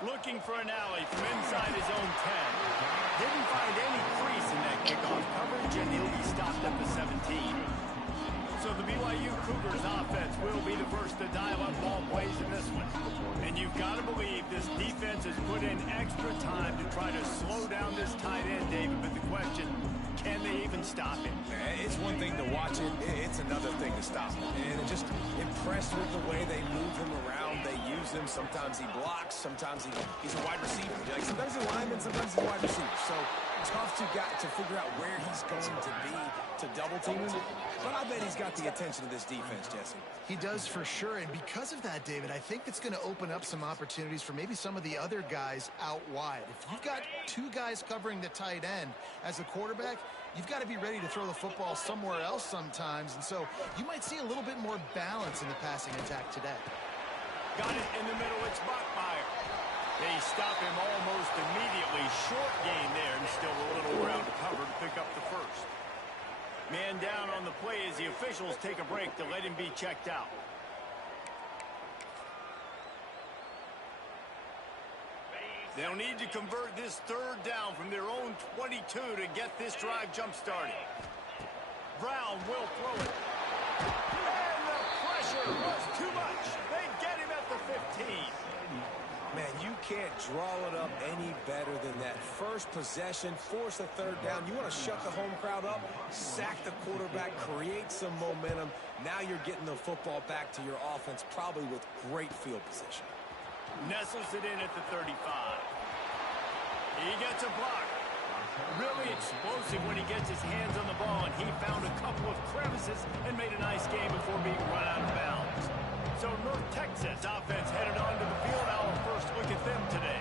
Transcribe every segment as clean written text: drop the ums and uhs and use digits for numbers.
Looking for an alley from inside his own 10. Didn't find any crease in that kickoff coverage, and he'll be stopped at the 17. So the BYU Cougars offense will be the first to dial up ball plays in this one. And you've got to believe this defense has put in extra time to try to slow down this tight end, David. But the question, can they even stop him? It's one thing to watch it. It's another thing to stop him. And I'm just impressed with the way they move him around. They use him. Sometimes he blocks. Sometimes he's a wide receiver. Like sometimes he's a lineman. Sometimes he's a wide receiver. So tough to figure out where he's going to be to double team him. But I bet he's got the attention of this defense, Jesse. He does for sure. And because of that, David, I think it's going to open up some opportunities for maybe some of the other guys out wide. If you've got two guys covering the tight end as a quarterback, you've got to be ready to throw the football somewhere else sometimes. And so you might see a little bit more balance in the passing attack today. Got it in the middle. It's Bachmeier. They stop him almost immediately. Short gain there, and still a little ground to cover to pick up the first. Man down on the play as the officials take a break to let him be checked out. They'll need to convert this third down from their own 22 to get this drive jump-started. Brown will throw it. And the pressure was too much. They get him at the 15. Man, you can't draw it up any better than that. First possession, force a third down. You want to shut the home crowd up, sack the quarterback, create some momentum. Now you're getting the football back to your offense, probably with great field position. Nestles it in at the 35. He gets a block. Really explosive when he gets his hands on the ball, and he found a couple of crevices and made a nice game before being run out of bounds. So North Texas offense headed onto the field. Our first look at them today.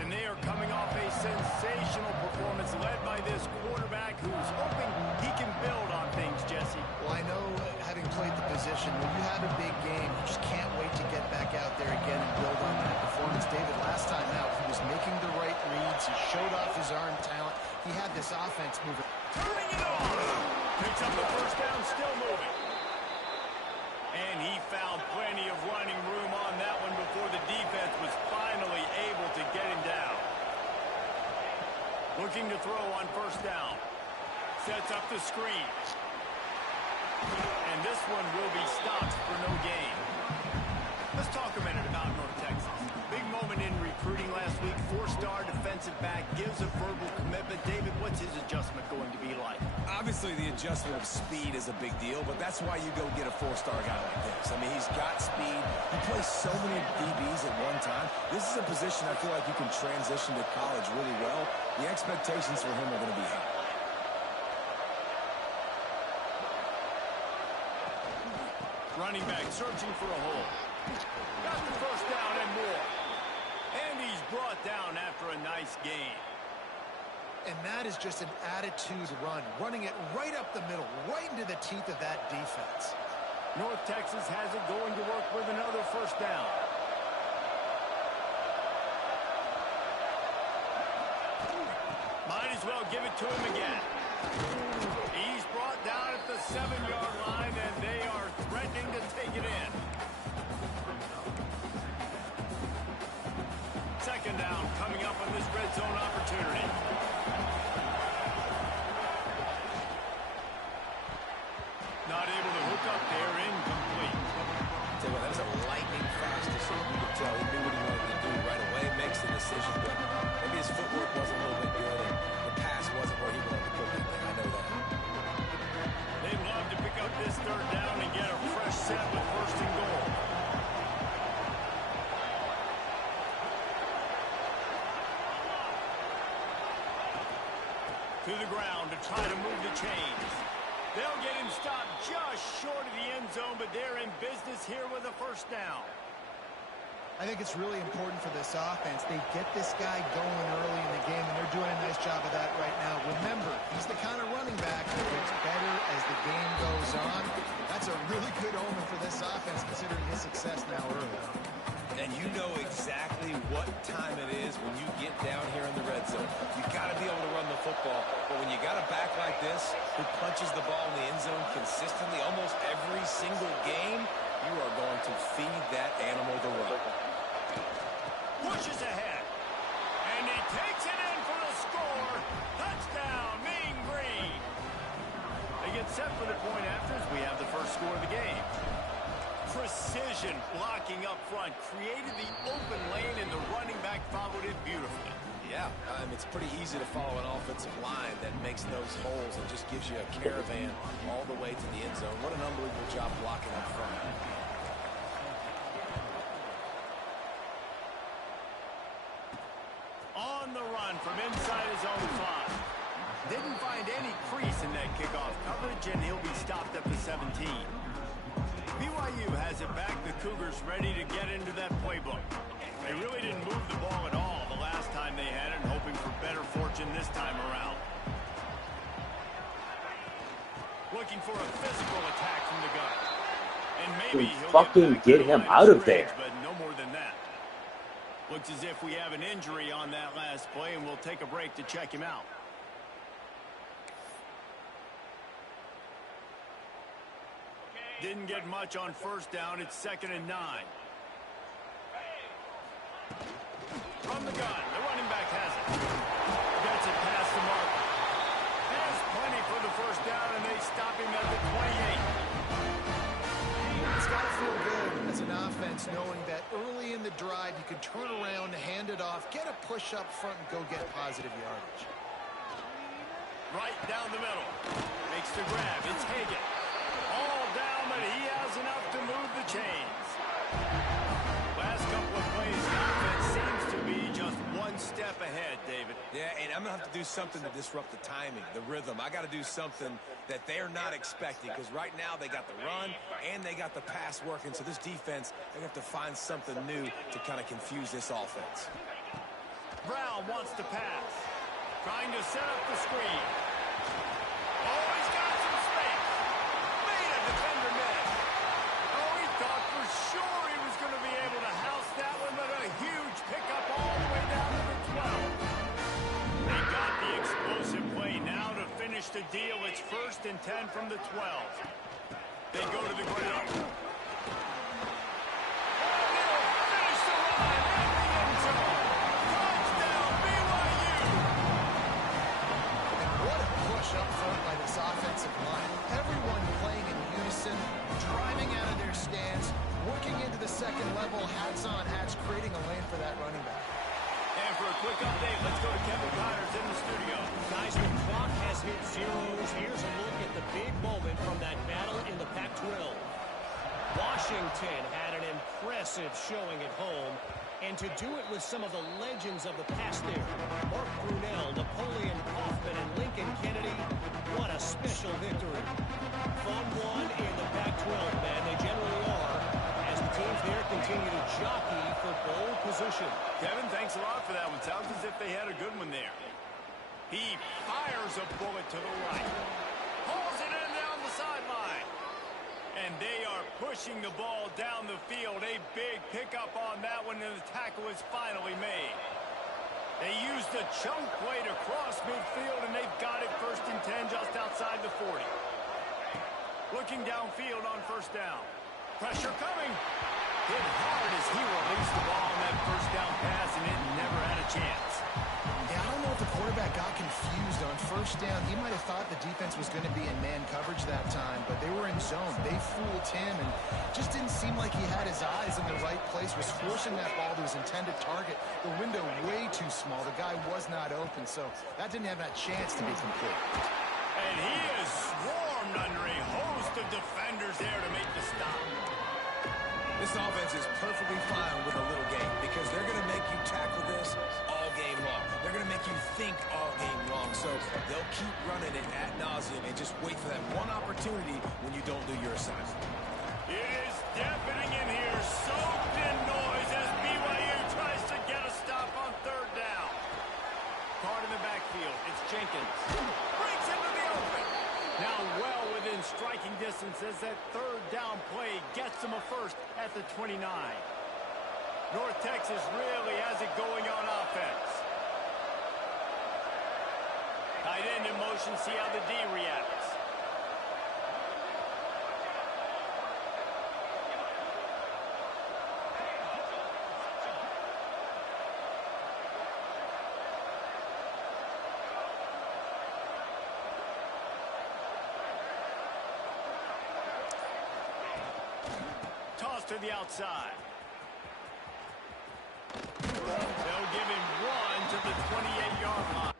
And they are coming off a sensational performance led by this quarterback who's hoping he can build on things, Jesse. Well, I know, having played the position, when you have a big game, you just can't wait to get back out there again and build on that performance. David, last time out, he was making the right reads. He showed off his arm talent. He had this offense moving. Turning it on. Picks up the first down, still moving. And he found plenty of running room on that one before the defense was finally able to get him down. Looking to throw on first down. Sets up the screen. And this one will be stopped for no gain. Let's talk a minute about North Texas. Big moment in recruiting last week. Four-star defensive back gives a verbal commitment. David, what's his adjustment going to be like? Obviously, the adjustment of speed is a big deal, but that's why you go get a four-star guy like this. I mean, he's got speed. He plays so many DBs at one time. This is a position I feel like you can transition to college really well. The expectations for him are going to be high. Running back searching for a hole. Got the first down and more. And he's brought down after a nice gain. And that is just an attitude run, running it right up the middle, right into the teeth of that defense. North Texas has it going to work with another first down. Might as well give it to him again. He's brought down at the 7-yard line, and they are threatening to take it in. Second down coming up on this red zone opportunity. Not able to hook up there, incomplete. Tell you what, that was a lightning fast decision. You could tell he knew what he wanted to do right away, makes the decision, but maybe his footwork wasn't a little bit good, and the pass wasn't where he wanted to put it. I know that. They'd love to pick up this third down and get a fresh set with first and goal. To the ground to try to move the chains. They'll get him stopped just short of the end zone, but they're in business here with a first down. I think it's really important for this offense. They get this guy going early in the game, and they're doing a nice job of that right now. Remember, he's the kind of running back that gets better as the game goes on. That's a really good omen for this offense, considering his success now early. And you know exactly what time it is when you get down here in the red zone. You got to be able to run the football. But when you got a back like this who punches the ball in the end zone consistently almost every single game, you are going to feed that animal the run. pushes ahead. And he takes it in for the score. Touchdown, Mean Green. They get set for the point after as we have the first score of the game. Precision blocking up front created the open lane, and the running back followed it beautifully. Yeah, it's pretty easy to follow an offensive line that makes those holes and just gives you a caravan all the way to the end zone. What an unbelievable job blocking up front. On the run from inside his own 5. Didn't find any crease in that kickoff coverage, and he'll be stopped at the 17. BYU has it back. The Cougars ready to get into that playbook. They really didn't move the ball at all the last time they had it, and hoping for better fortune this time around. Looking for a physical attack from the gun. And maybe he'll fucking get him out of there. But no more than that. Looks as if we have an injury on that last play, and we'll take a break to check him out. Didn't get much on first down. It's 2nd and 9. From the gun, the running back has it. Gets it past the mark. Has plenty for the first down, and they stop him at the 28. It's got to feel good as an offense knowing that early in the drive you can turn around, hand it off, get a push up front, and go get positive yardage. Right down the middle. Makes the grab. It's Hagan. All down, but he has enough to move the chains. Last couple of plays, the offense seems to be just one step ahead, David. Yeah, and I'm going to have to do something to disrupt the timing, the rhythm. I got to do something that they're not expecting, because right now they got the run and they got the pass working. So this defense, they have to find something new to kind of confuse this offense. Brown wants to pass. Trying to set up the screen. Oh, he's got some space. Made a defender miss. Oh, he thought for sure he was going to be able to house that one, but a huge pickup all the way down to the 12. They got the explosive play now to finish the deal. It's 1st and 10 from the 12. They go to the ground. Finish the run in the end zone. Touchdown, BYU. And what a push up front by this offensive line. Everyone playing in unison, driving out of their stance, working into the second level, hats on hats, creating a lane for that running back. And for a quick update, let's go to Kevin Connors in the studio. Guys, the clock has hit zeros. Here's a look at the big moment from that battle in the Pac-12. Washington had an impressive showing at home, and to do it with some of the legends of the past there, Mark Brunell, Napoleon Kaufman, and Lincoln Kennedy, what a special victory. Fun one in the Pac-12, man. They generally are, as the teams there continue to jockey for bowl position. Kevin, thanks a lot for that one. Sounds as if they had a good one there. He fires a bullet to the right. Pulls it in down the sideline. And they are pushing the ball down the field. A big pickup on that one, and the tackle is finally made. They used the chunk play to cross midfield, and they've got it 1st and 10 just outside the 40. Looking downfield on first down. Pressure coming. Hit hard as he released the ball on that first down pass, and it never had a chance. Yeah, I don't know if the quarterback got confused on first down. He might have thought the defense was going to be in man coverage that time, but they were in zone. They fooled him, and just didn't seem like he had his eyes in the right place, was forcing that ball to his intended target. The window way too small. The guy was not open, so that didn't have that chance to be complete. And he is swarmed under a host of defenders there to make the stop. This offense is perfectly fine with a little game, because they're going to make you tackle this all game long. They're going to make you think all game long. So they'll keep running it ad nauseum and just wait for that one opportunity when you don't do your assignment. It is deafening in here, soaked in noise as BYU tries to get a stop on 3rd down. Caught in the backfield. It's Jenkins. Breaks into the open. Now well within striking distance as that 3rd down play gets him a first at the 29. North Texas really has it going on offense. Tight end in motion, see how the D reacts. to the outside. They'll give him one to the 28-yard line.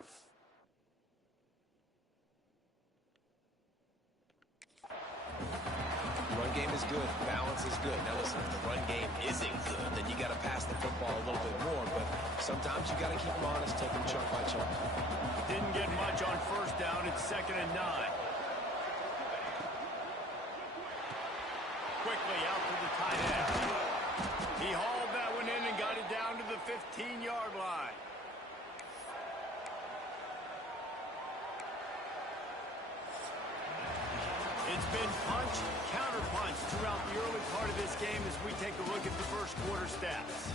Run game is good. Balance is good. Now listen, if the run game isn't good, then you got to pass the football a little bit more. But sometimes you got to keep them honest, take them chunk by chunk. Didn't get much on first down. It's 2nd and 9. Quickly out to the tight end. He hauled that one in and got it down to the 15-yard line. It's been punch, counter-punch throughout the early part of this game as we take a look at the first quarter stats.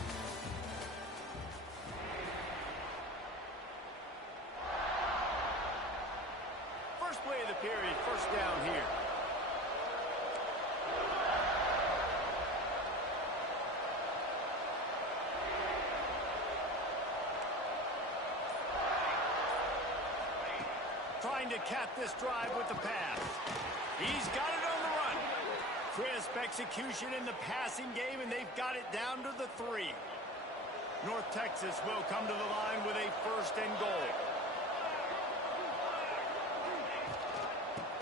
First play of the period, first down here. Trying to cap this drive with the pass. He's got it on the run. Crisp execution in the passing game, and they've got it down to the 3. North Texas will come to the line with a 1st and goal.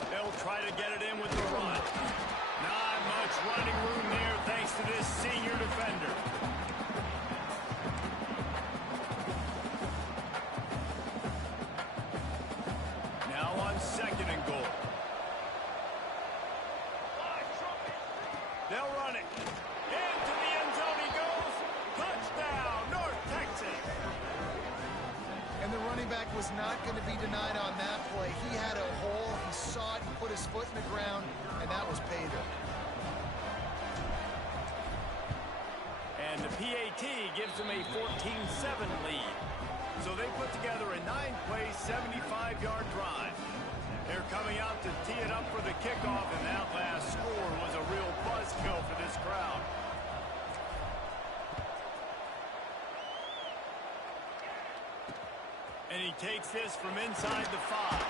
They'll try to get it in with the run. Not much running room there thanks to this senior defender. Now on 2nd and goal. They'll run it. Into the end zone he goes. Touchdown, North Texas. And the running back was not going to be denied on that play. He had a hole. He saw it. He put his foot in the ground, and that was pay dirt. And the PAT gives them a 14-7 lead. So they put together a 9-play, 75-yard drive. They're coming out to tee it up for the kickoff, and that last score was a real buzzkill for this crowd. And he takes this from inside the 5.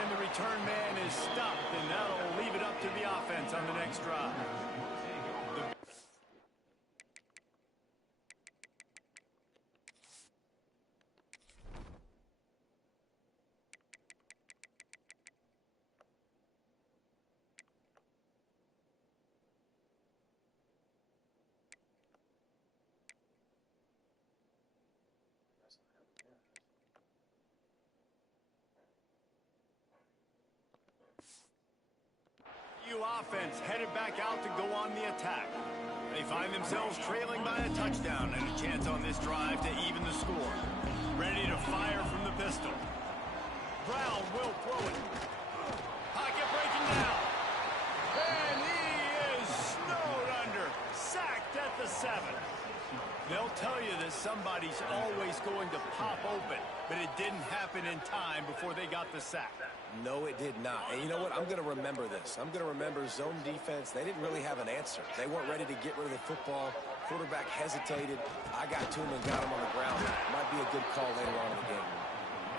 And the return man is stopped, and that'll leave it up to the offense on the next drive. Offense headed back out to go on the attack. They find themselves trailing by a touchdown and a chance on this drive to even the score. Ready to fire from the pistol. Brown will throw it. Pocket breaking down. And he is snowed under. Sacked at the 7. They'll tell you that somebody's always going to pop open, but it didn't happen in time before they got the sack. No, it did not. And you know what? I'm going to remember this. I'm going to remember zone defense. They didn't really have an answer. They weren't ready to get rid of the football. Quarterback hesitated. I got to him and got him on the ground. Might be a good call later on in the game.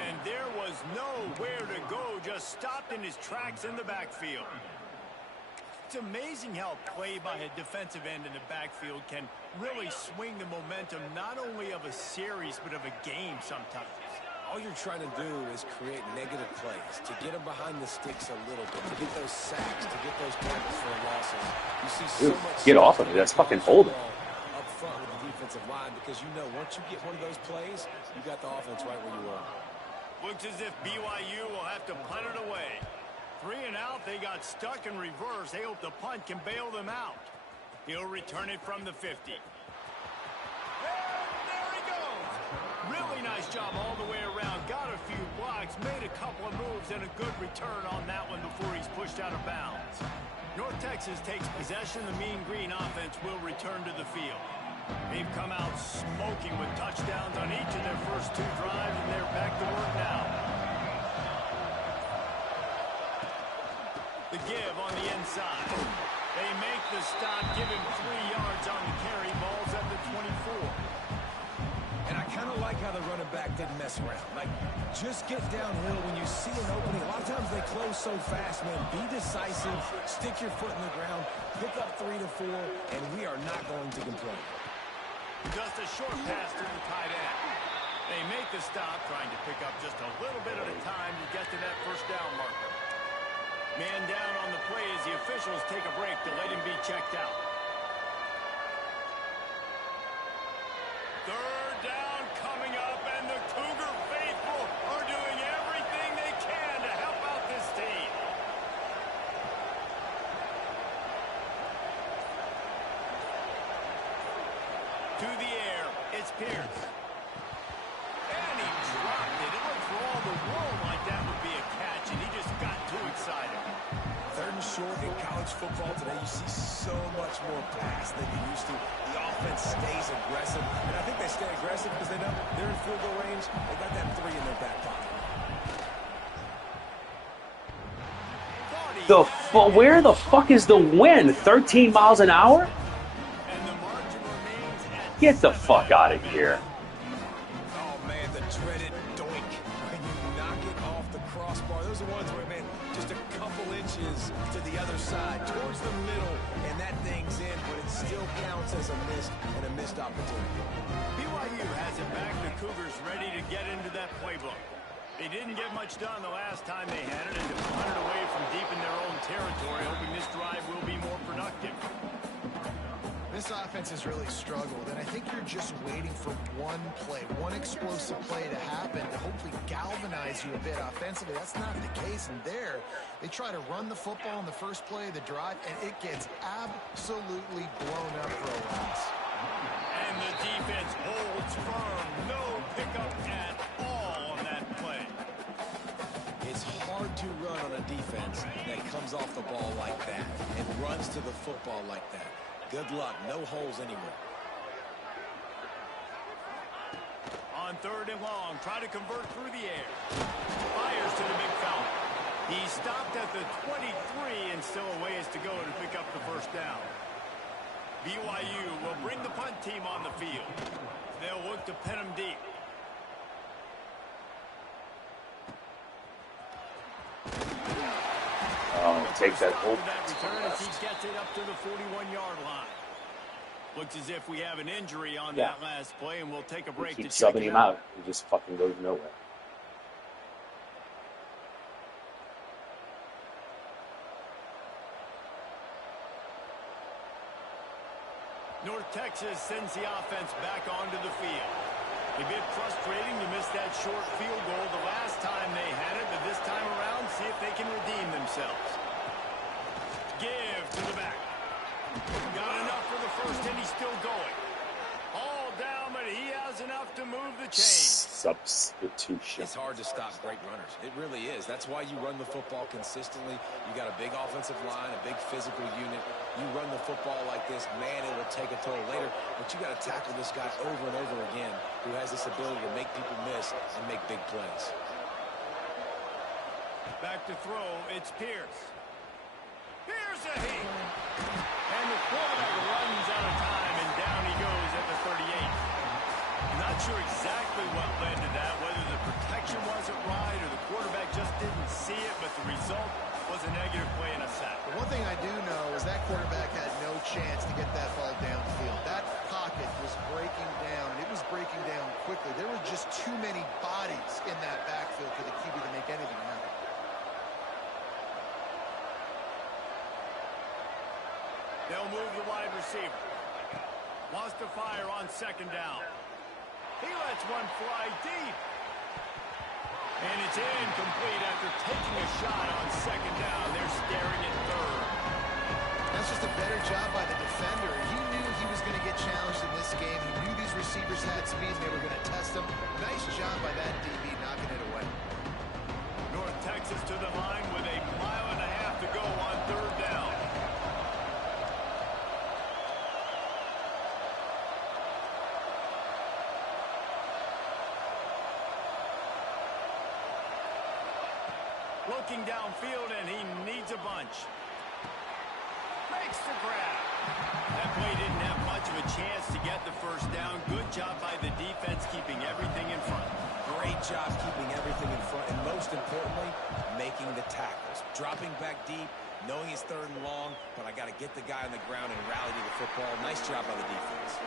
And there was nowhere to go, just stopped in his tracks in the backfield. It's amazing how play by a defensive end in the backfield can really swing the momentum not only of a series but of a game sometimes. All you're trying to do is create negative plays, to get them behind the sticks a little bit, to get those sacks, to get those tackles for losses. You see so much. Get off of it. That's fucking holding. Up front with the defensive line, because you know once you get one of those plays, you got the offense right where you are. Looks as if BYU will have to punt it away. 3 and out, they got stuck in reverse. They hope the punt can bail them out. He'll return it from the 50. Really nice job all the way around. Got a few blocks, made a couple of moves, and a good return on that one before he's pushed out of bounds. North Texas takes possession. The Mean Green offense will return to the field. They've come out smoking with touchdowns on each of their first 2 drives, and they're back to work now. The give on the inside. They make the stop, give him 3 yards on the carry. Ball's at the 24. And I kind of like how the running back didn't mess around. Like, just get downhill when you see an opening. A lot of times they close so fast, man. Be decisive, stick your foot in the ground, pick up 3 to 4, and we are not going to complain. Just a short pass to the tight end. They make the stop, trying to pick up just a little bit at a time to get to that first down marker. Man down on the play as the officials take a break to let him be checked out. Third down coming up, and the Cougar faithful are doing everything they can to help out this team. To the air, it's Pierce. And he dropped it. It looked for all the world like that would be a catch, and he just got too excited. 3rd and short in college football today, you see so much more pass than you used to. The offense stays aggressive, and I think they stay aggressive because they know they're in field goal range. They got that 3 in their back pocket. Where the fuck is the wind? 13 miles an hour? Get the fuck out of here. Oh, man, the dreaded doink when you knock it off the crossbar. Those are ones where, man, just a couple inches to the other side, towards the middle, and that thing's in, but it still counts as a missed opportunity. BYU has it back. The Cougars ready to get into that playbook. They didn't get much done the last time they had it, and to punt it away from deep in their own territory, hoping this drive will be more productive. This offense has really struggled, and I think you're just waiting for one play, one explosive play to happen to hopefully galvanize you a bit offensively. That's not the case, and there, they try to run the football in the first play of the drive, and it gets absolutely blown up for a loss. And the defense holds firm. No pickup at all on that play. It's hard to run on a defense that comes off the ball like that and runs to the football like that. Good luck. No holes anywhere. On 3rd and long, try to convert through the air. Fires to the big fella. He stopped at the 23 and still a ways to go to pick up the first down. BYU will bring the punt team on the field. They'll look to pin him deep. Take that whole return as he gets it up to the 41-yard line. Looks as if we have an injury on that last play, and we'll take a break to keep check subbing him out. He just fucking goes nowhere. North Texas sends the offense back onto the field. A bit frustrating to miss that short field goal the last time they had it, but this time around, see if they can redeem themselves. Give to the back. Got enough for the first, and he's still going. All down, but he has enough to move the chains. Substitution. It's hard to stop great runners. It really is. That's why you run the football consistently. You got a big offensive line, a big physical unit. You run the football like this, man, it will take a toll later. But you got to tackle this guy over and over again who has this ability to make people miss and make big plays. Back to throw, it's Pierce. Here's a heat. And the quarterback runs out of time, and down he goes at the 38. Not sure exactly what led to that, whether the protection wasn't right or the quarterback just didn't see it, but the result was a negative play and a sack. The one thing I do know is that quarterback had no chance to get that ball downfield. That pocket was breaking down, and it was breaking down quickly. There were just too many bodies in that backfield for the QB to make anything happen. They'll move the wide receiver. Wants to fire on 2nd down. He lets one fly deep. And it's incomplete after taking a shot on 2nd down. They're staring at 3rd. That's just a better job by the defender. He knew he was going to get challenged in this game. He knew these receivers had speed and they were going to test him. Nice job by that DB knocking it away. North Texas to the line with a mile and a half to go on 3rd down. Looking downfield, and he needs a bunch. Makes the grab. That play didn't have much of a chance to get the first down. Good job by the defense keeping everything job keeping everything in front, and most importantly, making the tackles. Dropping back deep, knowing it's 3rd and long, but I got to get the guy on the ground and rally to the football. Nice job by the defense.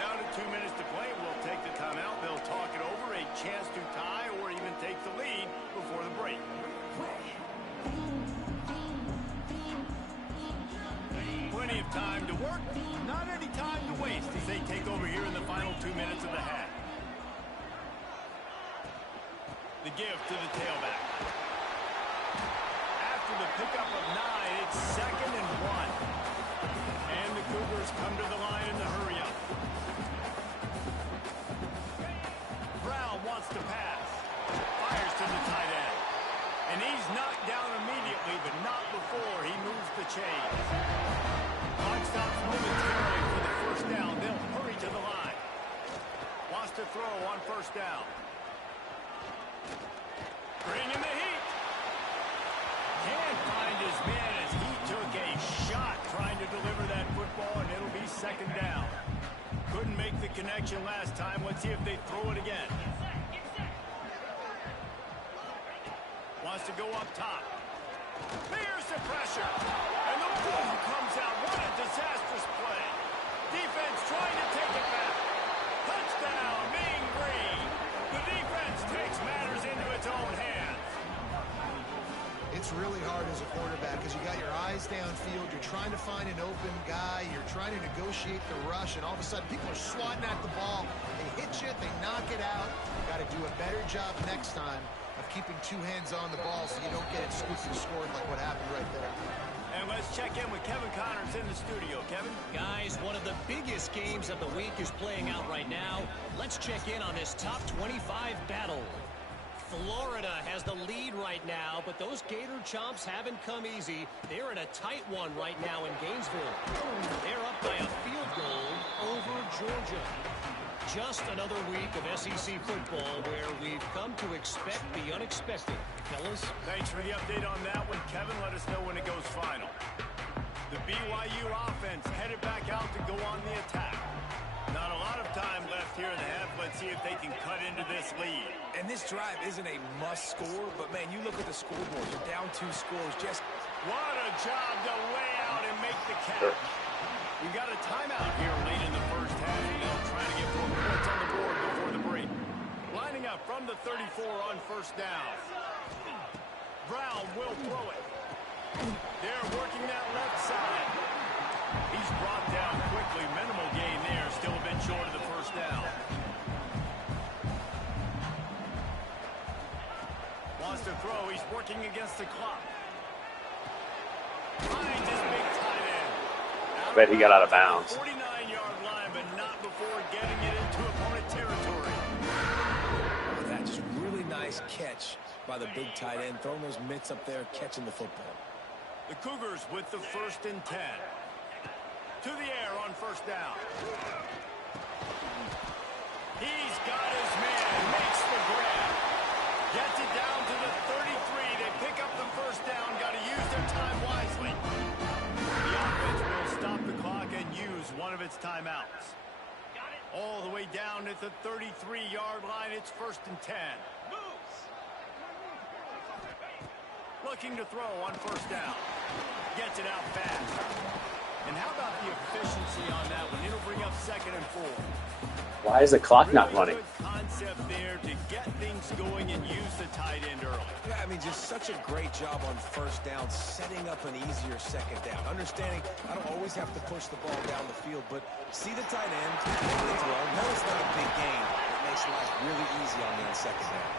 Down to 2 minutes to play. We'll take the timeout. They'll talk it over, a chance to tie or even take the lead before the break. Plenty of time to work, not any time to waste as they take over here in the final 2 minutes of the half. The give to the tailback. After the pickup of 9, it's 2nd and 1. And the Cougars come to the line in the hurry-up. Brown wants to pass. Fires to the tight end. And he's knocked down immediately, but not before he moves the chains. Clock stops momentarily for the 1st down. They'll hurry to the line. Wants to throw on 1st down. Bringing the heat. Can't find his man as he took a shot trying to deliver that football, and it'll be 2nd down. Couldn't make the connection last time. Let's see if they throw it again. Wants to go up top. Fears the pressure. And the ball comes out. What a disastrous play. Defense trying to take it back. Touchdown, Mean Green. The defense takes matters into its own hands. It's really hard as a quarterback because you got your eyes downfield. You're trying to find an open guy. You're trying to negotiate the rush, and all of a sudden people are swatting at the ball. They hit you. They knock it out. Got to do a better job next time of keeping 2 hands on the ball so you don't get it scooped and scored like what happened right there. And let's check in with Kevin Connors in the studio. Kevin? Guys, one of the biggest games of the week is playing out right now. Let's check in on this top 25 battle. Florida has the lead right now, but those Gator Chomps haven't come easy. They're in a tight one right now in Gainesville. They're up by a field goal over Georgia. Just another week of SEC football where we've come to expect the unexpected. Fellas? Thanks for the update on that one, Kevin. Let us know when it goes final. The BYU offense headed back out to go on the attack. Not a lot of time left here in the half. Let's see if they can cut into this lead. And this drive isn't a must score, but man, you look at the scoreboard. You're down 2 scores. Just what a job to lay out and make the catch. We got a timeout here late in the 1st half. They'll try to get 4 points on the board before the break. Lining up from the 34 on 1st down. Brown will throw it. They're working that left side. He's brought down quickly. Minimal gain there. Still a bit short of the 1st down. Wants to throw. He's working against the clock. Finds his big tight end. Bet he got out of bounds. 49-yard line, but not before getting it into opponent territory. that just really nice catch by the big tight end, throwing those mitts up there, catching the football. The Cougars with the 1st and 10. To the air on 1st down. He's got his man, makes the grab. Gets it down to the 33. They pick up the 1st down. Got to use their time wisely. The offense will stop the clock and use one of its timeouts. All the way down at the 33-yard line. It's 1st and 10. Looking to throw on 1st down. Gets it out fast. And how about the efficiency on that one? It'll bring up 2nd and 4. Why is the clock not Really running? good concept there to get things going and use the tight end early. Yeah, I mean, just such a great job on 1st down, setting up an easier 2nd down. Understanding I don't always have to push the ball down the field, but see the tight end, make the throw. No, it's not a big gain. It makes life really easy on me on 2nd down.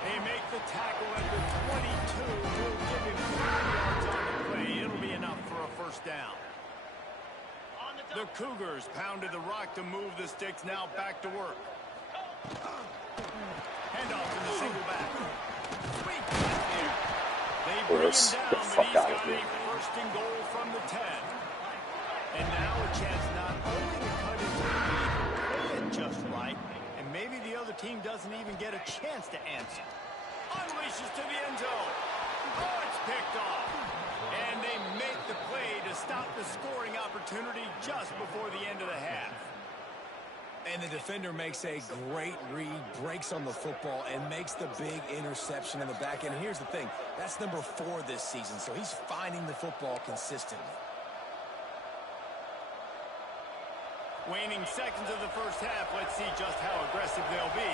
They make the tackle at the 22. We'll give him 5 yards on the play. It'll be enough for a 1st down. The Cougars pounded the rock to move the sticks. Now back to work. Handoff to the single back. Sweet pass there. They bring him down, but he's got a 1st and goal from the 10. And now a chance not only to cut into the lead, but play it just right. And maybe the other team doesn't even get a chance to answer. Unleashes to the end zone. Oh, it's picked off. And they make the play to stop the scoring opportunity just before the end of the half. And the defender makes a great read, breaks on the football, and makes the big interception in the back end. Here's the thing. That's number 4 this season, so he's finding the football consistently. Waning seconds of the first half. Let's see just how aggressive they'll be.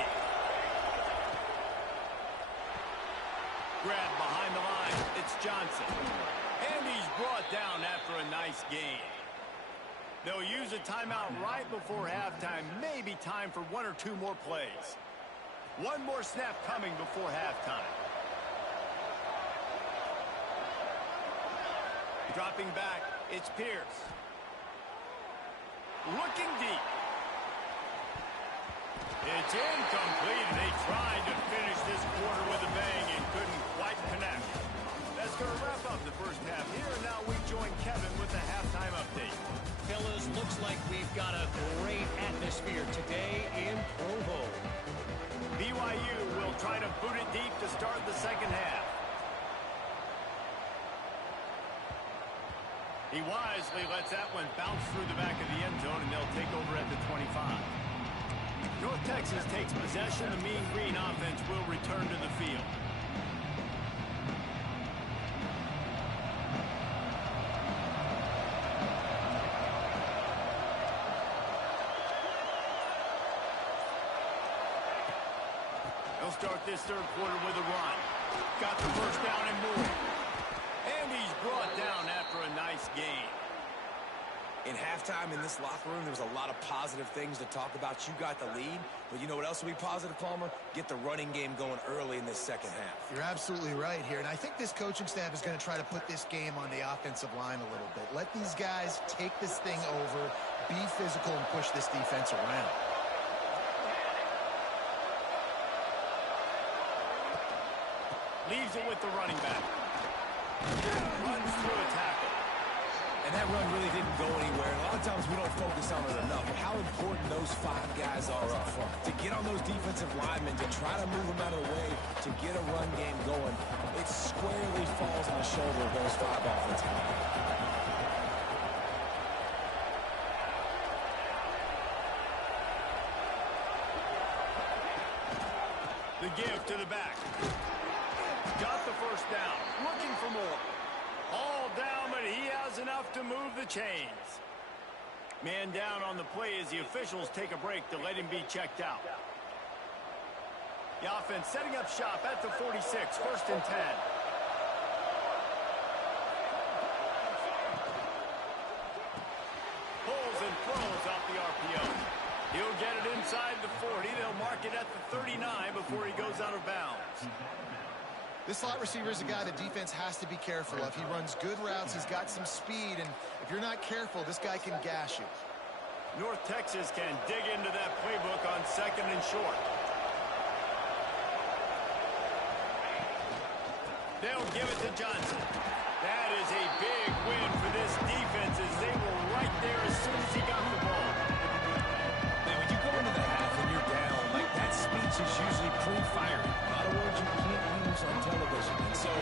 Grab behind the line. It's Johnson. And he's brought down after a nice gain. They'll use a timeout right before halftime. Maybe time for 1 or 2 more plays. One more snap coming before halftime. Dropping back, it's Pierce. Looking deep. It's incomplete. They tried to finish this quarter with a bang and couldn't quite connect. That's going to wrap up the first half here. And now we join Kevin with the halftime update. Fellas, looks like we've got a great atmosphere today in Provo. BYU will try to boot it deep to start the second half. He wisely lets that one bounce through the back of the end zone, and they'll take over at the 25. North Texas takes possession. The Mean Green offense will return to the field. They'll start this third quarter with a run. Got the first down and more. And he's brought down after a nice gain. In halftime in this locker room, there was a lot of positive things to talk about. You got the lead, but you know what else will be positive, Palmer? Get the running game going early in this second half. You're absolutely right here, and I think this coaching staff is going to try to put this game on the offensive line a little bit. Let these guys take this thing over, be physical, and push this defense around. Leaves it with the running back. Runs through a tackle. And that run really didn't go anywhere. A lot of times we don't focus on it enough. How important those 5 guys are up front. To get on those defensive linemen, to try to move them out of the way, to get a run game going, it squarely falls on the shoulder of those 5 offensive linemen. The give to the back. Got the first down. Looking for more. All down, but he has enough to move the chains. Man down on the play as the officials take a break to let him be checked out. The offense setting up shop at the 46, 1st and 10. Pulls and throws off the RPO. He'll get it inside the 40. They'll mark it at the 39 before he goes out of bounds. This slot receiver is a guy the defense has to be careful of. He runs good routes. He's got some speed, and if you're not careful, this guy can gash you. North Texas can dig into that playbook on 2nd and short. They'll give it to Johnson. That is a big win for this defense as they were right there as soon as he got the ball. Man, when you go into the half and you're down, like that speech is usually pretty fiery. A lot of words you can't use on television. And so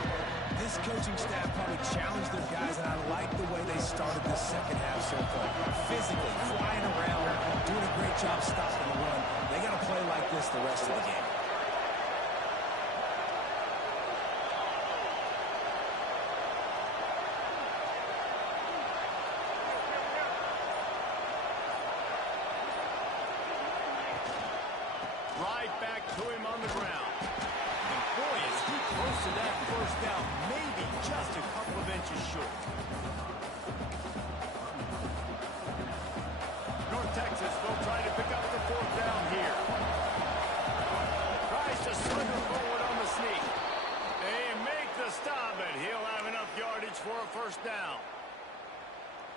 this coaching staff probably challenged their guys, and I like the way they started this second half so far. Physically, flying around, doing a great job stopping the run. They got to play like this the rest of the game. Right back to him on the ground. And boy, is he close to that first down, maybe just a couple of inches short. North Texas will try to pick up the 4th down here. Tries to slither forward on the sneak. They make the stop, and he'll have enough yardage for a 1st down.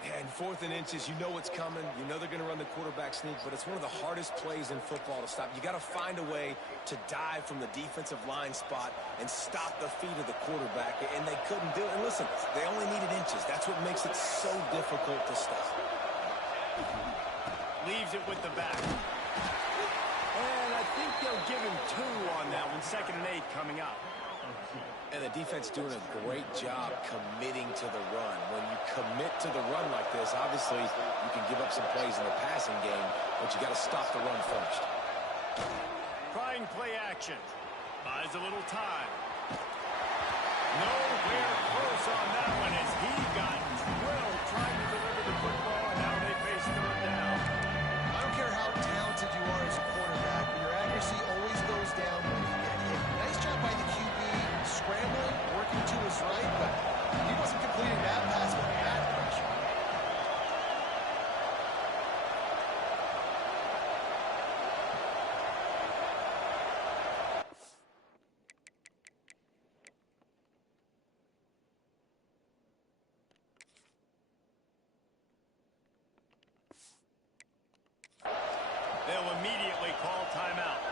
And 4th and inches, you know what's coming. You know they're going to run the quarterback sneak, but it's one of the hardest plays in football to stop. You got to find a way to dive from the defensive line spot and stop the feet of the quarterback, and they couldn't do it. And listen, they only needed inches. That's what makes it so difficult to stop. Leaves it with the back. And I think they'll give him 2 on that one. 2nd and 8 coming up. And the defense doing a great job committing to the run. When you commit to the run like this, obviously you can give up some plays in the passing game, but you got to stop the run first. Trying play action. Buys a little time. Nowhere close on that one as he got drilled trying to deliver the football, and now they face third down. I don't care how talented you are as a quarterback, but your accuracy always goes down when you get hit. Nice job by the QB, scrambling, working to his right, but he wasn't completing that pass with that pressure. They'll immediately call timeout.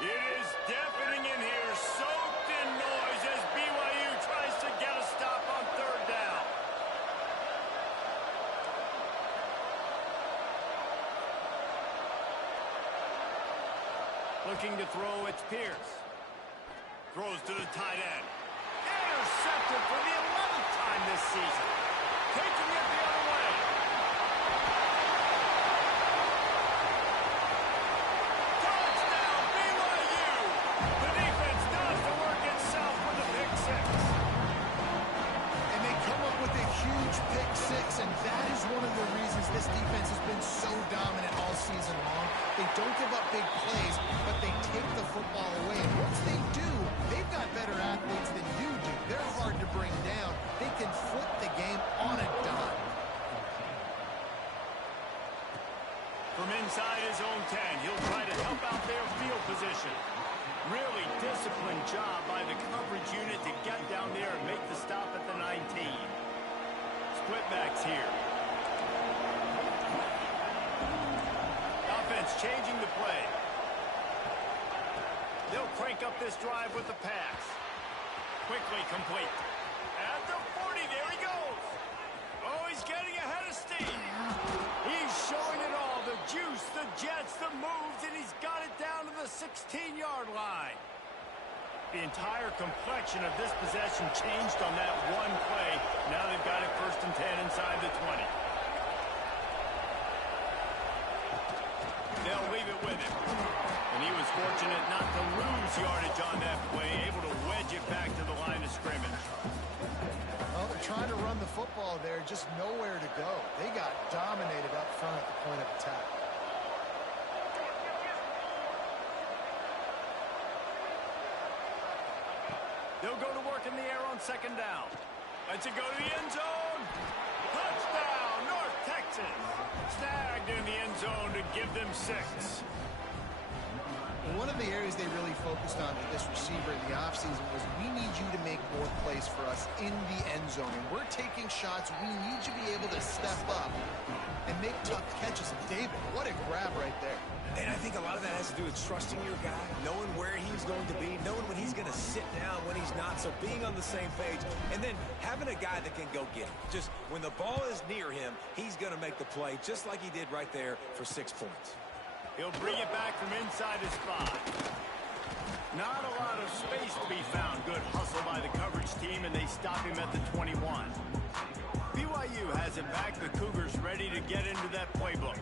It is deafening in here, soaked in noise as BYU tries to get a stop on third down. Looking to throw, it's Pierce. Throws to the tight end. Intercepted for the 11th time this season. Taking it the other way. Touchdown, BYU! The defense does the work itself with the pick six. And they come up with a huge pick six, and that is one of the reasons this defense has been so dominant all season long. They don't give up big plays, but they take the football away. And once they do, they've got better athletes than you do. They're hard to bring down. They can flip the game on a dime. From inside his own 10, he'll try to help out their field position. Really disciplined job by the coverage unit to get down there and make the stop at the 19. Split backs here. Offense changing the play. They'll crank up this drive with the pass. Quickly complete. At the 40, there he goes. Oh, he's getting ahead of steam. He's showing it all. The juice, the jets, the moves, and he's got it down to the 16-yard line. The entire complexion of this possession changed on that one play. Now they've got it 1st and 10 inside the 20. They'll leave it with him. And he was fortunate not to lose yardage on that play, able to wedge it back to the line of scrimmage. Well, they're trying to run the football there, just nowhere to go. They got dominated up front at the point of attack. They'll go to work in the air on 2nd down. Lets it go to the end zone. Touchdown, North Texas. Snagged in the end zone to give them 6. One of the areas they really focused on with this receiver in the offseason was we need you to make more plays for us in the end zone. And we're taking shots. We need you to be able to step up and make tough catches. And David, what a grab right there. And I think a lot of that has to do with trusting your guy, knowing where he's going to be, knowing when he's going to sit down, when he's not. So being on the same page, and then having a guy that can go get it. Just when the ball is near him, he's going to make the play just like he did right there for 6 points. He'll bring it back from inside his 5. Not a lot of space to be found. Good hustle by the coverage team, and they stop him at the 21. BYU has it back. The Cougars ready to get into that playbook.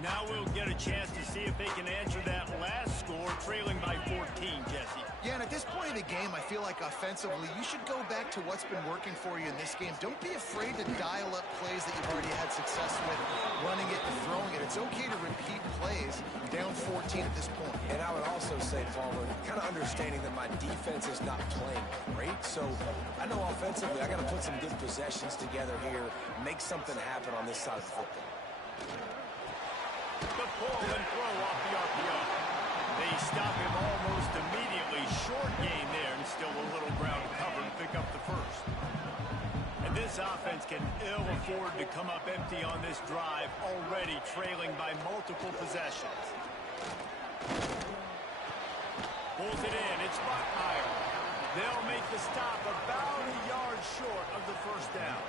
Now we'll get a chance to see if they can answer that last score, trailing by 14, Jesse. Yeah, and at this point of the game, I feel like offensively, you should go back to what's been working for you in this game. Don't be afraid to dial up plays that you've already had success with, running it and throwing it. It's okay to repeat plays down 14 at this point. And I would also say, Palmer, kind of understanding that my defense is not playing great. So I know offensively I got to put some good possessions together here, make something happen on this side of the football. The pull and throw off the RPO. They stop him almost immediately. Short gain there, and still a little ground to cover to pick up the first. And this offense can ill afford to come up empty on this drive, already trailing by multiple possessions. Pulls it in. It's Buckmeyer. They'll make the stop about a yard short of the first down.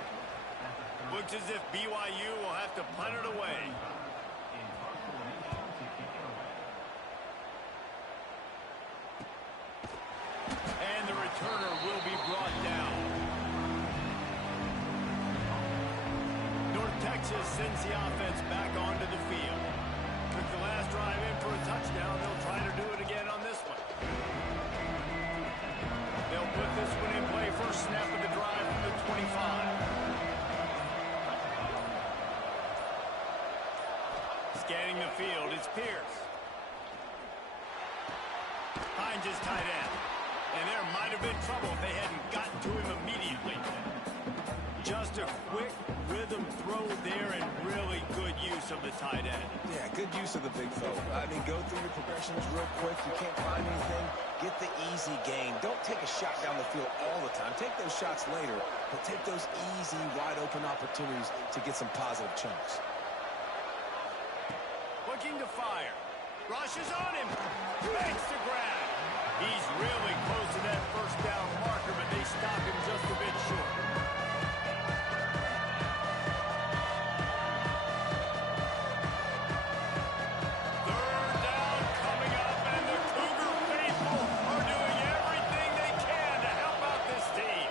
Looks as if BYU will have to punt it away. And the returner will be brought down. North Texas sends the offense back onto the field. Took the last drive in for a touchdown. They'll try to do it again on this one. They'll put this one in play. First snap of the drive from the 25. Scanning the field, it's Pierce. Finds his tight end. And there might have been trouble if they hadn't gotten to him immediately. Just a quick rhythm throw there and really good use of the tight end. Yeah, good use of the big fella. I mean, go through your progressions real quick. You can't find anything, get the easy gain. Don't take a shot down the field all the time. Take those shots later, but take those easy, wide-open opportunities to get some positive chunks. Looking to fire. Rushes on him. Makes the grab. He's really close to that first down marker, but they stop him just a bit short. Third down coming up, and the Cougar faithful are doing everything they can to help out this team.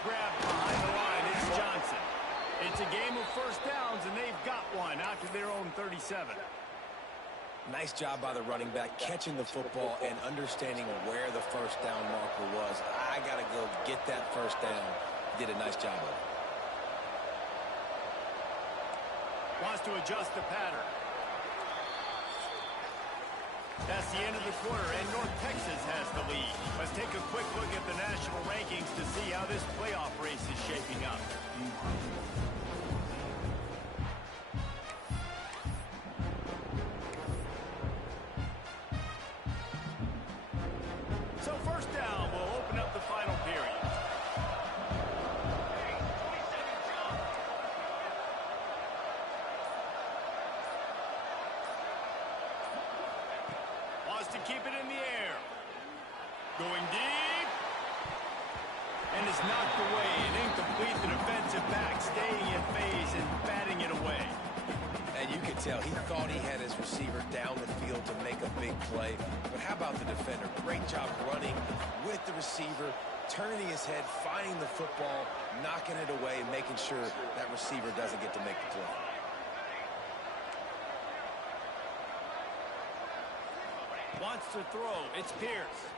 Grabbed behind the line, it's Johnson. It's a game of first downs, and they've got one out to their own 37. Nice job by the running back, catching the football and understanding where the first down marker was. I got to go get that first down. Did a nice job of it. Wants to adjust the pattern. That's the end of the quarter, and North Texas has the lead. Let's take a quick look at the national rankings to see how this playoff race is shaping up. So first down will open up the final period. Wants to keep it in the air. Going deep. And is knocked away. An incomplete. The defensive back staying in phase and batting it away. And you could tell he thought he had his receiver down the field to make a big play. But how about the defender? Great job running with the receiver, turning his head, finding the football, knocking it away, and making sure that receiver doesn't get to make the play. Wants to throw. It's Pierce.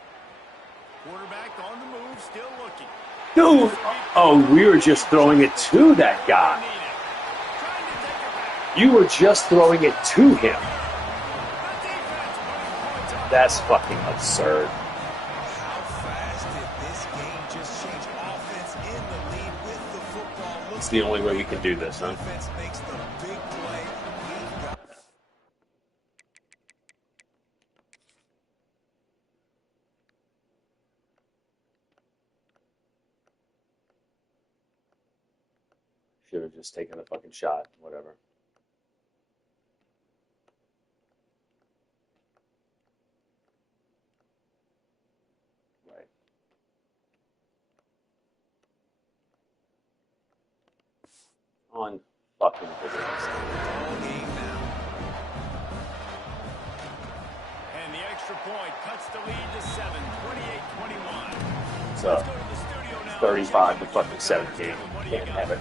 Quarterback on the move, still looking. Dude, oh, we were just throwing it to that guy. You were just throwing it to him. That's fucking absurd. How fast did this game just change? Offense in the lead with the football. It's the only way we can do this, huh? Defense makes the big play. We've got Should have just taken the fucking shot, whatever. Right. On fucking video. ball game now. extra point cuts the lead to 7, 28-21. So, 35 to fucking 17. Can't have it.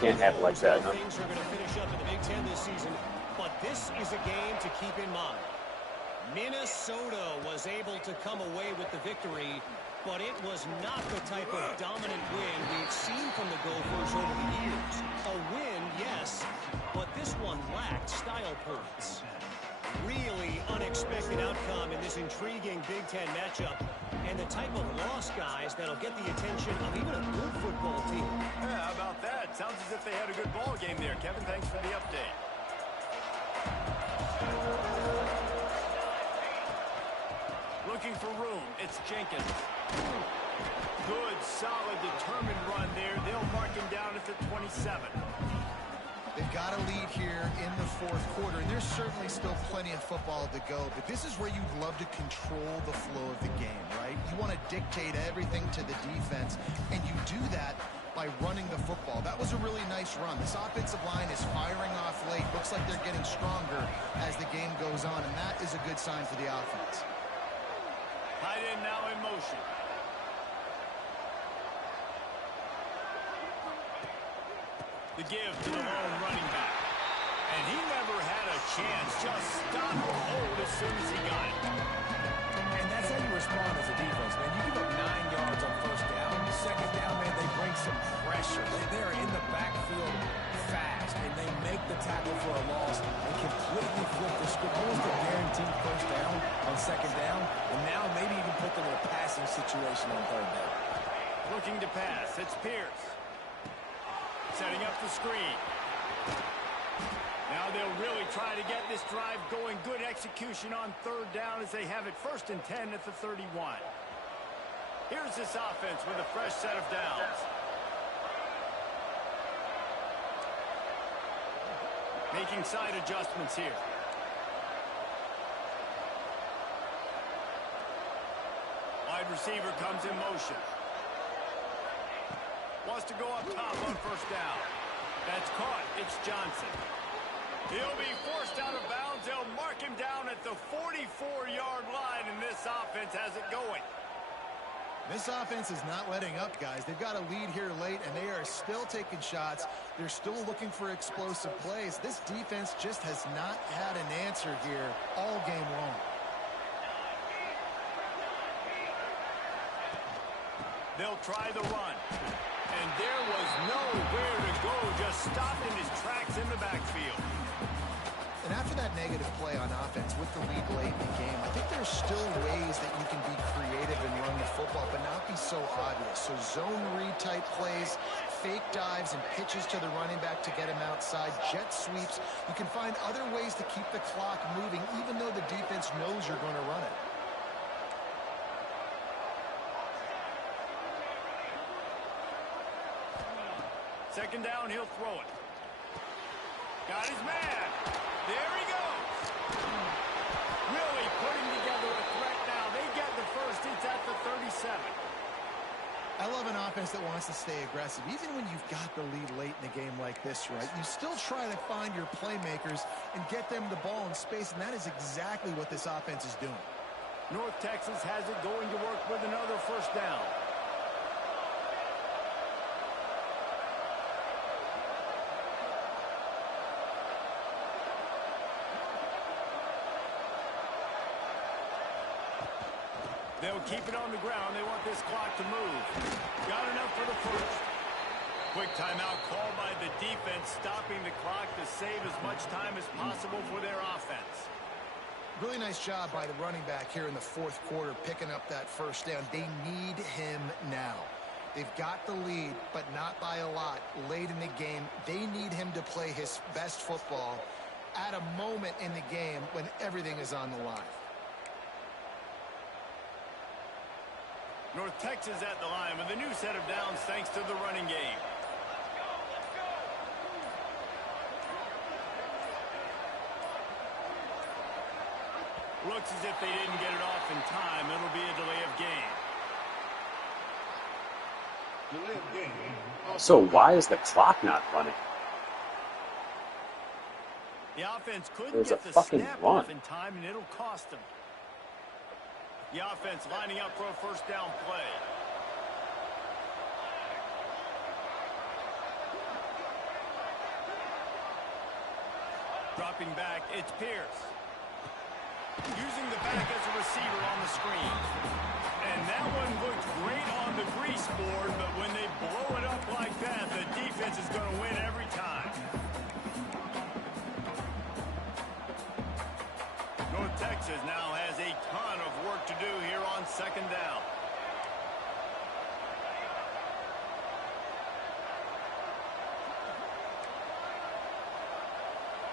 Can't have it like that. No? Things are going to finish up in the Big Ten this season, but this is a game to keep in mind. Minnesota was able to come away with the victory, but it was not the type of dominant win we've seen from the Gophers over the years. A win, yes, but this one lacked style points. Really unexpected outcome in this intriguing Big Ten matchup, and the type of loss, guys, that'll get the attention of even a good football team. Yeah, how about that? Sounds as if they had a good ball game there. Kevin, thanks for the update. Looking for room. It's Jenkins. Good, solid, determined run there. They'll mark him down at the 27. They've got a lead here in the fourth quarter, and there's certainly still plenty of football to go, but this is where you'd love to control the flow of the game, right? You want to dictate everything to the defense, and you do that by running the football. That was a really nice run. This offensive line is firing off late. Looks like they're getting stronger as the game goes on, and that is a good sign for the offense. Tight end now in motion. The give to the lone running back. And he never had a chance. Just stopped the hold as soon as he got it. And that's how you respond as a defense, man. You give up 9 yards on first down. Second down, man, they bring some pressure. They're in the backfield fast, and they make the tackle for a loss and completely flip the script. Almost a guaranteed first down on second down, and now maybe even put them in a passing situation on third down. Looking to pass. It's Pierce. Setting up the screen. Now they'll really try to get this drive going. Good execution on third down as they have it 1st and 10 at the 31. Here's this offense with a fresh set of downs. Making side adjustments here. Wide receiver comes in motion. Wants to go up top on first down. That's caught. It's Johnson. He'll be forced out of bounds. They'll mark him down at the 44-yard line, and this offense has it going. This offense is not letting up, guys. They've got a lead here late, and they are still taking shots. They're still looking for explosive plays. This defense just has not had an answer here all game long. They'll try the run. And there was nowhere to go, just stopped in his tracks in the backfield. And after that negative play on offense with the lead late in the game, I think there's still ways that you can be creative and run the football, but not be so obvious. So zone read type plays, fake dives and pitches to the running back to get him outside, jet sweeps. You can find other ways to keep the clock moving, even though the defense knows you're going to run it. Second down, he'll throw it. Got his man. There he goes. Really putting together a threat now. They get the first. It's at the 37. I love an offense that wants to stay aggressive. Even when you've got the lead late in a game like this, right, you still try to find your playmakers and get them the ball in space, and that is exactly what this offense is doing. North Texas has it going to work with another first down. They'll keep it on the ground. They want this clock to move. Got enough for the first. Quick timeout called by the defense, stopping the clock to save as much time as possible for their offense. Really nice job by the running back here in the fourth quarter, picking up that first down. They need him now. They've got the lead, but not by a lot. Late in the game, they need him to play his best football at a moment in the game when everything is on the line. North Texas at the line with a new set of downs thanks to the running game. Looks as if they didn't get it off in time. It'll be a delay of game. So why is the clock not running? The offense couldn't There's get a the fucking snap run. off in time, and it'll cost them. The offense lining up for a first down play. Dropping back, it's Pierce. Using the back as a receiver on the screen. And that one looked great on the grease board, but when they blow it up like that, the defense is going to win every time. North Texas now has a ton of work to do here on second down.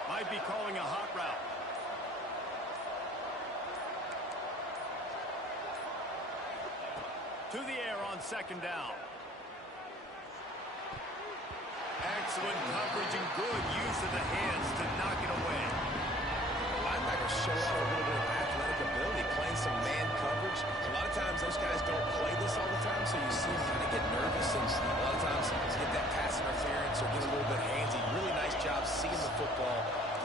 Might be calling a hot route. To the air on second down. Excellent coverage and good use of the hands to knock it away. The linebackers show off a little bit of athletic ability, playing some man coverage. A lot of times those guys don't play this all the time, so you see them kind of get nervous and a lot of times get that pass interference or get a little bit handsy. Really nice job seeing the football,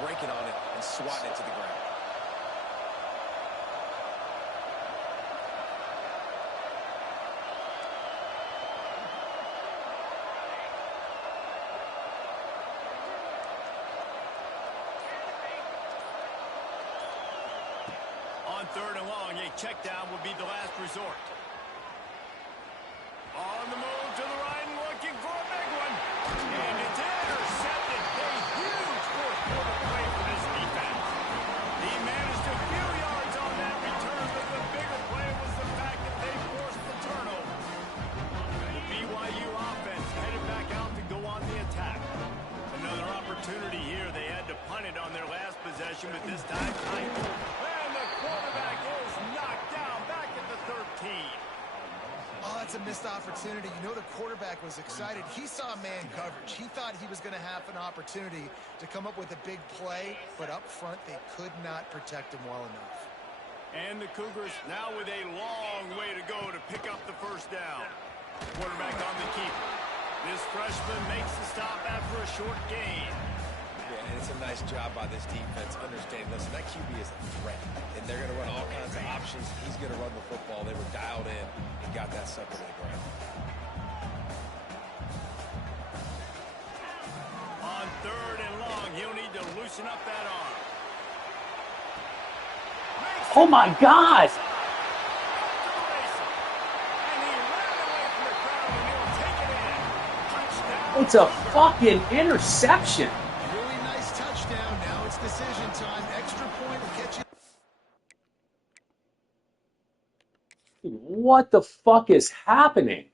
breaking on it, and swatting it to the ground. On third and long, a check down would be the last resort. On the move to the right and looking for a big one. And it's intercepted. A huge fourth quarter play for this defense. He managed a few yards on that return, but the bigger play was the fact that they forced the turnover. The BYU offense headed back out to go on the attack. Another opportunity here. They had to punt it on their last possession, but this time, and the quarterback is knocked down back at the 13. Oh, that's a missed opportunity. You know the quarterback was excited. He saw man coverage. He thought he was going to have an opportunity to come up with a big play, but up front they could not protect him well enough. And the Cougars now with a long way to go to pick up the first down. Quarterback on the keeper. This freshman makes the stop after a short gain. Yeah, and it's a nice job by this defense understanding, listen, that QB is a threat, and they're going to run all kinds of options. He's going to run the football. They were dialed in and got that sucker to the ground. On third and long, he'll need to loosen up that arm. Oh, my God. It's a fucking interception. Really nice touchdown. Now it's decision time. Extra point will catch you. What the fuck is happening?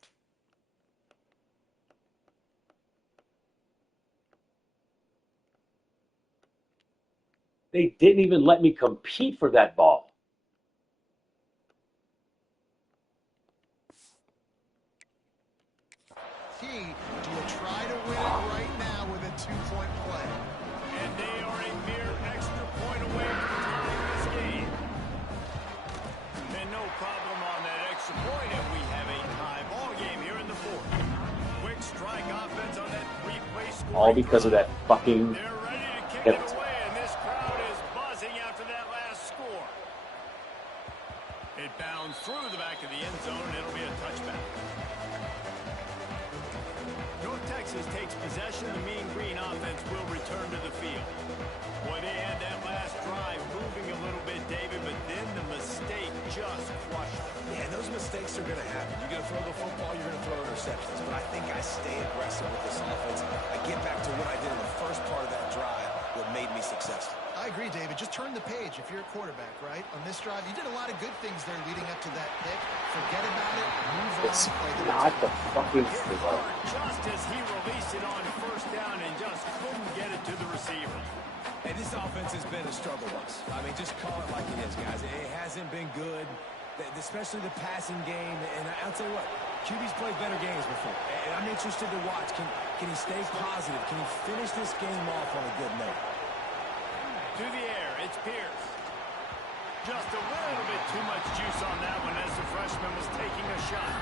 They didn't even let me compete for that ball. Key, do you try to win it right now with a two-point play? And they are a mere extra point away from tying this game. And no problem on that extra point, and we have a tie ball game here in the fourth. Quick strike offense on that three-play score. All because of that fucking They're ready to kick hit. it away, and this crowd is buzzing after that last score. It bounds through the back of the end zone, and it'll be a touchback. North Texas takes possession. The Mean Green offense will return to the field. Boy, they had that last drive moving a little bit, David, but then the mistake just crushed them. Yeah, and those mistakes are going to happen. You're going to throw the football, you're going to throw interceptions. But I think I stay aggressive with this offense. I get back to what I did in the first part of that drive, what made me successful. I agree, David. Just turn the page if you're a quarterback, right? On this drive, you did a lot of good things there leading up to that pick. Forget about it. Move It's on. Play the not next the play. fucking Hit thing. hard just as he released it on first down and just couldn't get it to the receiver. And this offense has been a struggle bus. I mean, just call it like it is, guys. It hasn't been good, especially the passing game. And I'll tell you what, QB's played better games before. And I'm interested to watch. Can he stay positive? Can he finish this game off on a good note? To the air, it's Pierce. Just a little bit too much juice on that one as the freshman was taking a shot.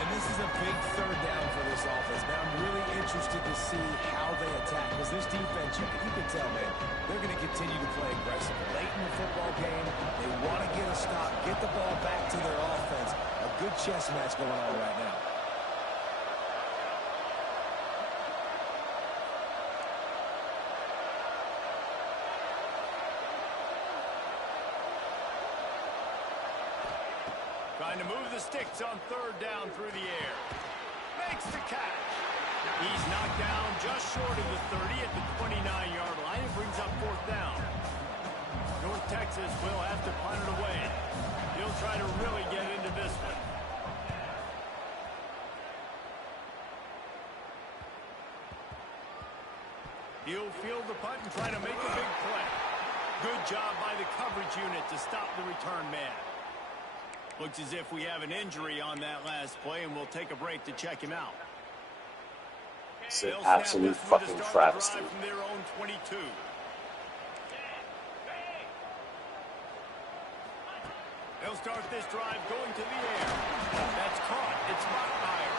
And And this is a big third down for this offense. Man, I'm really interested to see how they attack. Because this defense, you can tell, man, they're going to continue to play aggressive. Late in the football game, they want to get a stop, get the ball back to their offense. A good chess match going on right now. Trying to move the sticks on third down through the air. Makes the catch. He's knocked down just short of the 30 at the 29-yard line. It brings up fourth down. North Texas will have to punt it away. He'll try to really get into this one. He'll field the punt and try to make a big play. Good job by the coverage unit to stop the return man. Looks as if we have an injury on that last play, and we'll take a break to check him out. It's an absolute fucking travesty. From their own 22. They'll start this drive going to the air. That's caught. It's Mockmeyer.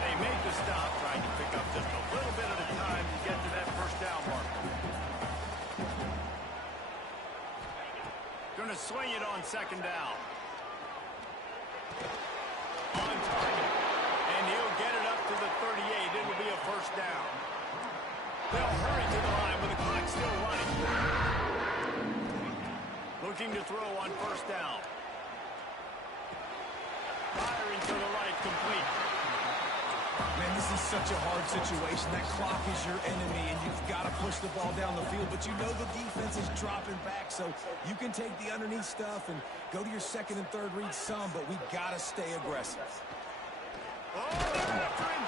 They make the stop, trying to pick up just a little bit at a time to get to that first down mark. Going to swing it on second down. On target. And he'll get it up to the 38. It'll be a first down. They'll hurry to the line with the clock still running. Looking to throw on first down. Firing to the right, complete. Man, this is such a hard situation. That clock is your enemy, and you've got to push the ball down the field. But you know the defense is dropping back, so you can take the underneath stuff and go to your second and third read some, but we got to stay aggressive. Oh, they're after him.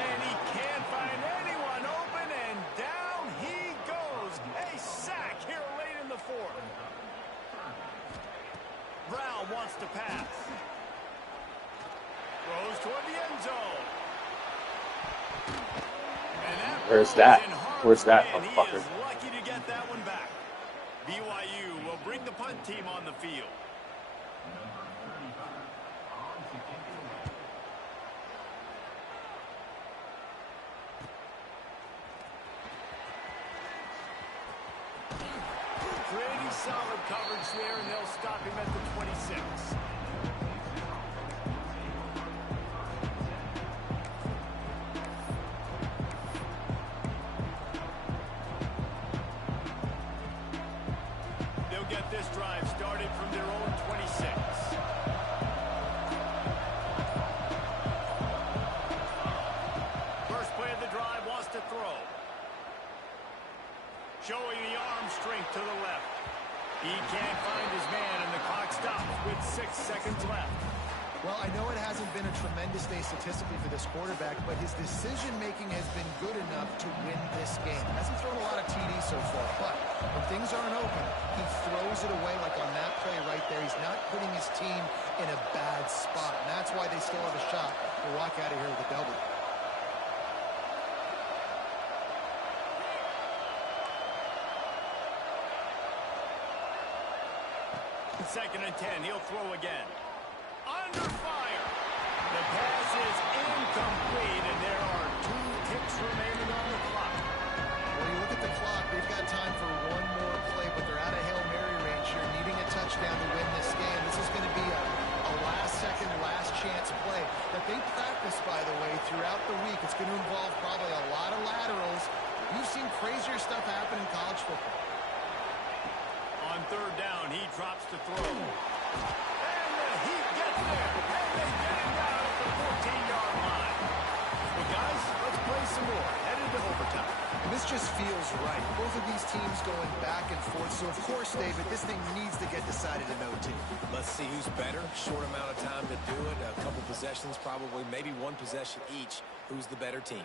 And he can't find anyone open, and down he goes. A sack here late in the fourth. Brown wants to pass. Throws toward the end zone. Where's that? Where's that He motherfucker? is lucky to get that one back. BYU will bring the punt team on the field. Pretty solid coverage there, and they'll stop him at the 26. This drive started from their own 26. First play of the drive wants to throw. Showing the arm strength to the left. He can't find his man, and the clock stops with 6 seconds left. Well, I know it hasn't been a tremendous day statistically for this quarterback, but his decision-making has been good enough to win this game. Hasn't thrown a lot of TDs so far, but when things aren't open, he throws it away like on that play right there. He's not putting his team in a bad spot, and that's why they still have a shot to walk out of here with a W. Second and 10, he'll throw again. Under fire. The pass is incomplete, and there are 2 ticks remaining on the clock. Well, you look at the clock, they've got time for one more play, but they're out of Hail Mary range here, needing a touchdown to win this game. This is going to be a last-second, last-chance play that they practice, by the way, throughout the week. It's going to involve probably a lot of laterals. You've seen crazier stuff happen in college football. On third down, he drops to throw. And the Heat get there. And they get him down at the 14-yard line. Well, guys, let's play some more. Headed to overtime. And this just feels right. Both of these teams going back and forth. So, of course, David, this thing needs to get decided in OT. Let's see who's better. Short amount of time to do it. A couple possessions, probably maybe one possession each. Who's the better team?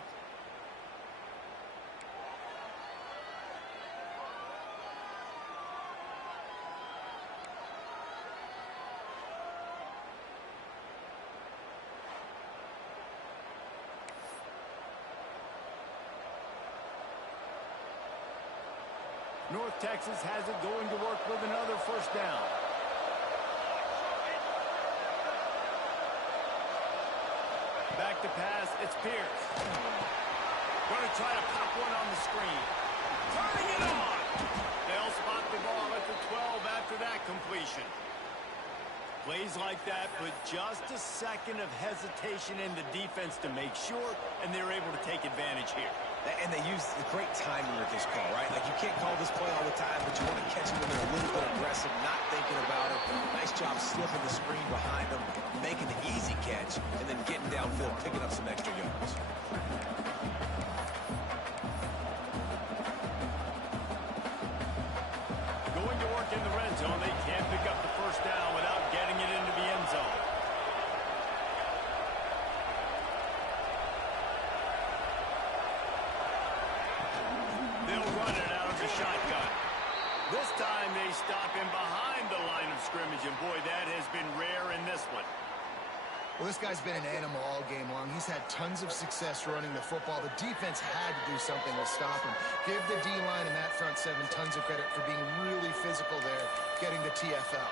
North Texas has it going to work with another first down. Back to pass, it's Pierce. Going to try to pop one on the screen. Turning it on! They'll spot the ball at the 12 after that completion. Plays like that put just a second of hesitation in the defense to make sure, and they're able to take advantage here. And they use the great timing with this call, right? Like, you can't call this play all the time, but you want to catch them when they're a little bit aggressive, not thinking about it. Nice job slipping the screen behind them, making the easy catch, and then getting downfield, picking up some extra yards. Going to work in the red zone. They can't pick up the first down without getting it into the end zone. They'll run it out of the shotgun. This time they stop him behind the line of scrimmage, and boy, that has been rare in this one. Well, this guy's been an animal all game long. He's had tons of success running the football. The defense had to do something to stop him. Give the D-line and that front seven tons of credit for being really physical there, getting the TFL.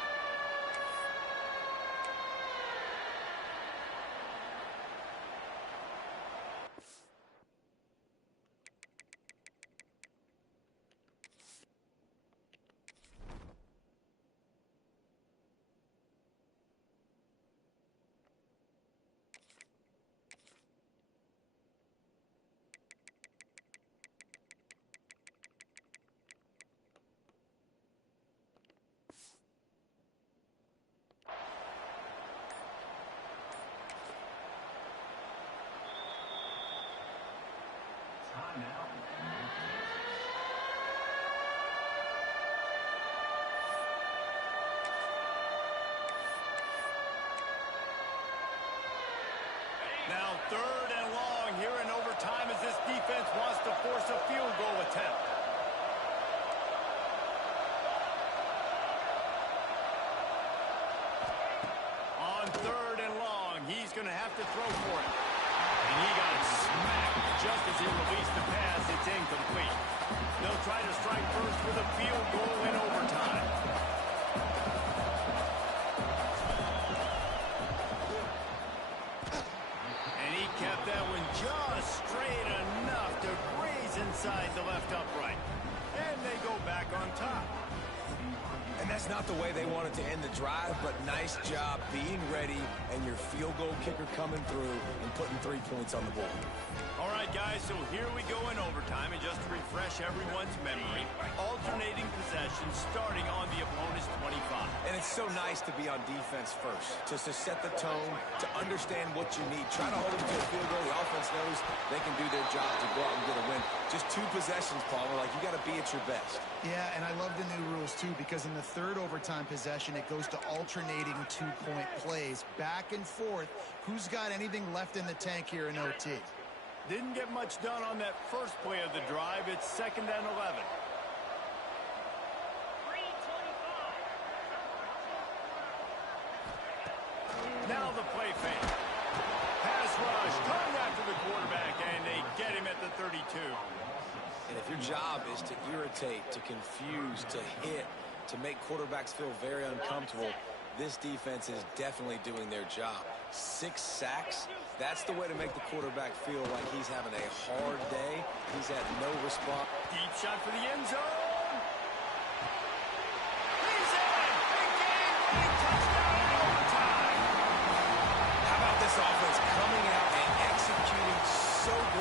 Now 3rd and long here in overtime as this defense wants to force a field goal attempt. On 3rd and long, he's going to have to throw for it. And he got smacked just as he released the pass. It's incomplete. They'll try to strike first with a field goal in overtime. Kept that one just straight enough to graze inside the left upright. And they go back on top. And that's not the way they wanted to end the drive, but nice job being ready and your field goal kicker coming through and putting 3 points on the board. All right, guys, so here we go in overtime, and just to refresh everyone's memory, alternating possessions starting on the opponent's 25. And it's so nice to be on defense first, just to set the tone, to understand what you need. Try to hold them to a field goal. The offense knows they can do their job to go out and get a win. Just 2 possessions, Paul. We're like, you got to be at your best. Yeah, and I love the new rules, too, because in the 3rd overtime possession, it goes to alternating 2-point plays, back and forth. Who's got anything left in the tank here in OT? Didn't get much done on that first play of the drive. It's 2nd and 11. Now the play fake. Pass rush, coming after the quarterback, and they get him at the 32. And if your job is to irritate, to confuse, to hit, to make quarterbacks feel very uncomfortable, this defense is definitely doing their job. 6 sacks, that's the way to make the quarterback feel like he's having a hard day. He's had no response. Deep shot for the end zone.